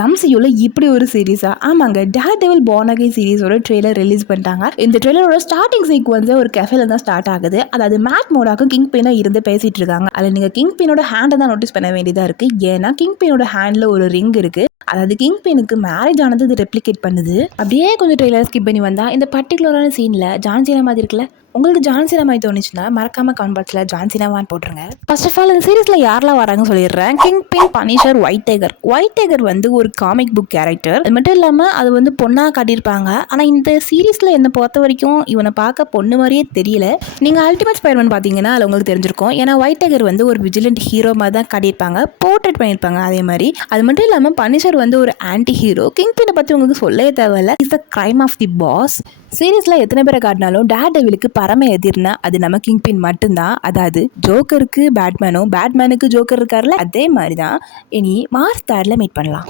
எம்சியூல இப்படி ஒரு சீரீஸா? ஆமாங்க, டேர்டெவில் பார்ன் அகைன் சீரிஸோட ட்ரெய்லர் ரிலீஸ் பண்ணிட்டாங்க. இந்த ட்ரெய்லரோட ஸ்டார்டிங் சீக்வென்ஸ் ஒரு கெஃபேல தான் ஸ்டார்ட் ஆகுது. அதாவது மேட் மோடாக்கும் கிங் பினா இருந்து பேசிட்டு இருக்காங்க. அதில் நீங்க கிங் பினோட ஹேண்டை தான் நோட்டீஸ் பண்ண வேண்டியதா இருக்கு. ஏன்னா கிங் பினோட ஹேண்ட்ல ஒரு ரிங் இருக்கு. அதாவது கிங் பினுக்கு மேரேஜ் ஆனது இது ரெப்ளிகேட் பண்ணுது. அப்படியே கொஞ்சம் ட்ரெய்லர் ஸ்கிப் பண்ணி வந்தா இந்த பர்டிகுலரான சீன்ல ஜான்சினா மாதிரி இருக்குல்ல, உங்களுக்கு ஜான்சினா மாதிரி தோணுச்சுன்னா மறக்காம கமெண்ட் பாக்ஸ்ல ஜான்சினாவான்னு போட்டுருங்க. ஃபர்ஸ்ட் ஆஃப் ஆல் இந்த சீரிஸ்ல யாரெல்லாம் வராங்கன்னு சொல்லிடுறேன். Kingpin, Punisher, White Tiger. White Tiger வந்து ஒரு காமிக் புக் கேரக்டர். அது மட்டும் இல்லாம அது வந்து பொண்ணா காட்டியிருப்பாங்க. ஆனா இந்த சீரிஸ்ல என்ன பொறுத்த வரைக்கும் இவனை பார்க்க பொண்ணு மாதிரியே தெரியல. நீங்க அல்டிமேட் ஸ்பைடர்மேன் பாத்தீங்கன்னா அது உங்களுக்கு தெரிஞ்சிருக்கும். ஏன்னா ஒயிட் டைகர் வந்து ஒரு விஜிலண்ட் ஹீரோ மாதிரி தான் காட்டியிருப்பாங்க, போர்ட்ரேட் பண்ணியிருப்பாங்க அதே மாதிரி. அது மட்டும் இல்லாம பனிஷர் வந்து ஒரு ஆன்டி ஹீரோ. கிங் பினை பத்தி உங்களுக்கு சொல்லவே தேவையில்ல, is the crime of the boss. சீரீஸ்ல எத்தனை பேரை காட்டினாலும் டேர்டெவிலுக்கு பரம எதிர்னா அது நம்ம கிங் பின் மட்டும்தான். அதாவது ஜோக்கருக்கு பேட்மேனும், பேட்மேனுக்கு ஜோக்கர் இருக்காருல்ல, அதே மாதிரி தான். இனி மார்ச் 3 மீட் பண்ணலாம்.